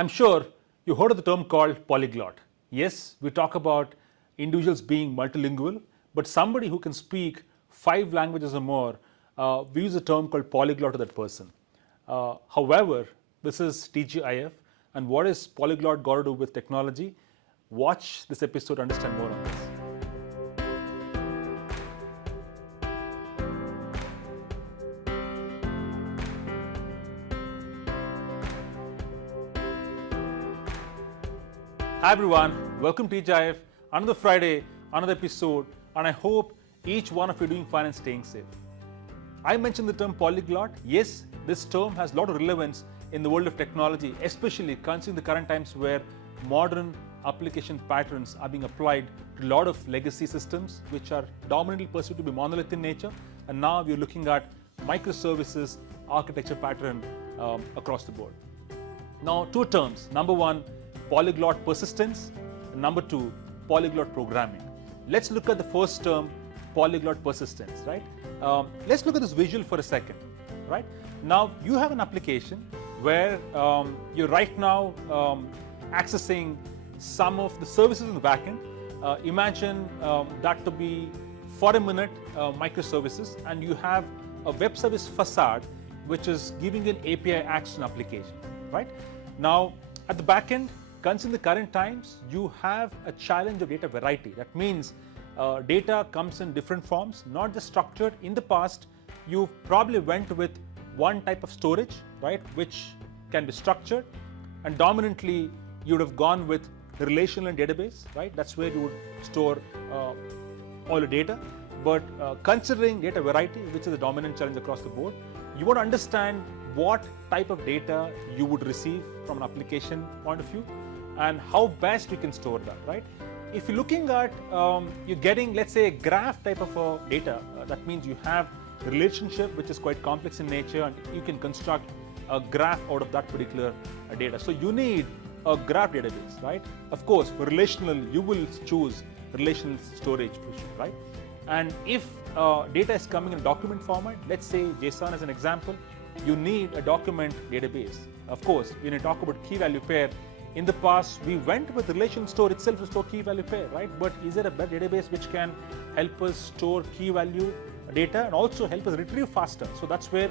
I'm sure you heard of the term called polyglot. Yes, we talk about individuals being multilingual, but somebody who can speak 5 languages or more, we use a term called polyglot to that person. However, this is TGIF, and what is polyglot got to do with technology? Watch this episode to understand more on this. Hi everyone, welcome to TGIF, another Friday, another episode, and I hope each one of you are doing fine and staying safe. I mentioned the term polyglot. Yes, this term has a lot of relevance in the world of technology, especially considering the current times where modern application patterns are being applied to a lot of legacy systems which are dominantly perceived to be monolith in nature, and now we're looking at microservices architecture pattern across the board. Now, 2 terms. Number 1, polyglot persistence, and number 2, polyglot programming. Let's look at the first term, polyglot persistence, right? Let's look at this visual for a second, right? Now, you have an application where you're right now accessing some of the services in the backend. Imagine that to be for a minute microservices, and you have a web service facade which is giving an API access to an application, right? Now, at the backend, considering the current times, you have a challenge of data variety. That means data comes in different forms, not just structured. In the past, you probably went with one type of storage, right, which can be structured, and dominantly you would have gone with relational and database, right? That's where you would store all your data. But considering data variety, which is the dominant challenge across the board, you want to understand what type of data you would receive from an application point of view and how best you can store that, right? If you're looking at, you're getting, let's say, a graph type of data, that means you have a relationship which is quite complex in nature, and you can construct a graph out of that particular data. So you need a graph database, right? Of course, for relational, you will choose relational storage for sure, right? And if data is coming in document format, let's say JSON as an example, you need a document database. Of course, when you talk about key value pair, in the past, we went with relational store itself to store key value pair, right? But is there a better database which can help us store key value data and also help us retrieve faster? So that's where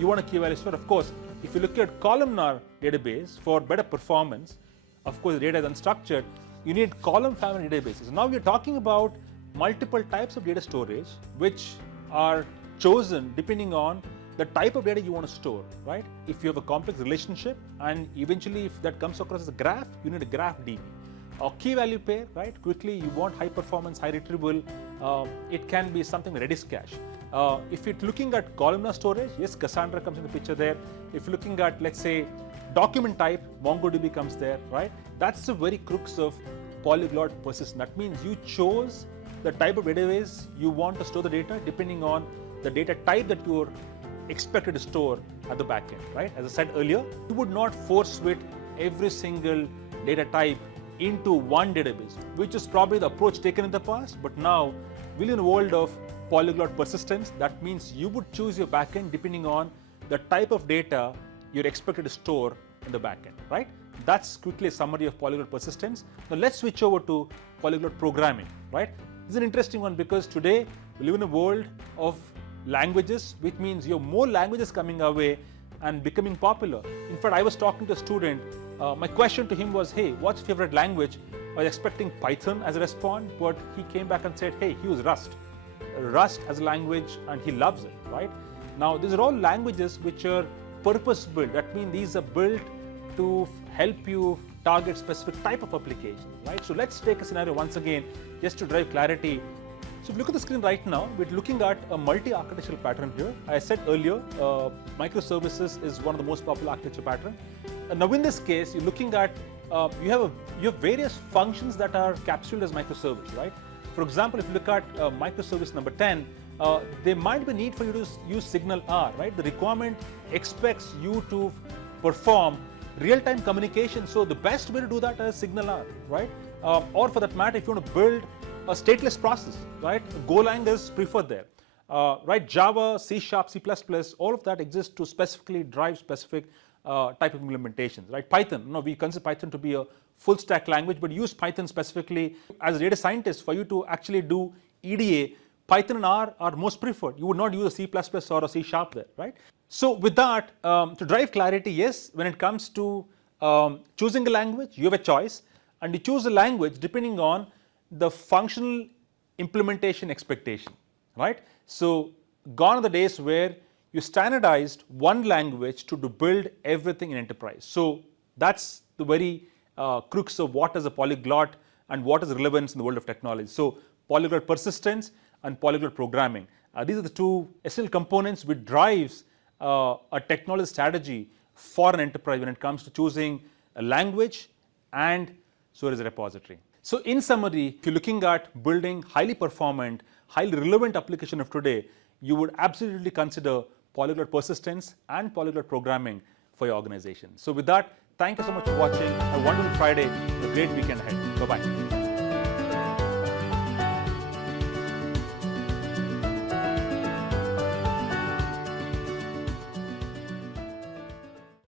you want a key value store. Of course, if you look at columnar database for better performance, of course, the data is unstructured, you need column family databases. Now we're talking about multiple types of data storage which are chosen depending on the type of data you want to store, right? If you have a complex relationship, and eventually if that comes across as a graph, you need a graph DB. Or key value pair, right? Quickly, you want high performance, high retrieval. It can be something like Redis cache. If you're looking at columnar storage, yes, Cassandra comes in the picture there. If you're looking at, let's say, document type, MongoDB comes there, right? That's the very crux of polyglot persistence. That means you chose the type of database you want to store the data depending on the data type that you're expected to store at the backend, right? As I said earlier, you would not force fit every single data type into one database, which is probably the approach taken in the past. But now, we live in a world of polyglot persistence. That means you would choose your backend depending on the type of data you're expected to store in the backend, right? That's quickly a summary of polyglot persistence. Now let's switch over to polyglot programming, right? It's an interesting one because today we live in a world of languages, which means you have more languages coming our way and becoming popular. In fact, I was talking to a student. My question to him was, hey, what's your favorite language? I was expecting Python as a response, but he came back and said, hey, he was Rust. Rust as a language, and he loves it, right? Now, these are all languages which are purpose-built. That means these are built to help you target specific type of applications, right? So let's take a scenario once again, just to drive clarity. So if you look at the screen right now, we're looking at a multi-architectural pattern here. I said earlier, microservices is one of the most popular architecture pattern. Now in this case, you're looking at, you have various functions that are capsuled as microservice, right? For example, if you look at microservice number 10, there might be a need for you to use signal R, right? The requirement expects you to perform real-time communication. So the best way to do that is signal R, right? Or for that matter, if you want to build a stateless process, right? Golang is preferred there. Right? Java, C#, C++, all of that exists to specifically drive specific type of implementations, right? Python, we consider Python to be a full stack language, but use Python specifically as a data scientist for you to actually do EDA. Python and R are most preferred. You would not use a C++ or a C# there, right? So with that, to drive clarity, yes, when it comes to choosing a language, you have a choice, and you choose a language depending on the functional implementation expectation, right? So gone are the days where you standardized one language to build everything in enterprise. So that's the very crux of what is a polyglot and what is relevance in the world of technology. So polyglot persistence and polyglot programming. These are the two essential components which drives a technology strategy for an enterprise when it comes to choosing a language and so is a repository. So in summary, if you're looking at building highly performant, highly relevant application of today, you would absolutely consider polyglot persistence and polyglot programming for your organization. So with that, thank you so much for watching. A wonderful Friday, a great weekend ahead. Bye-bye.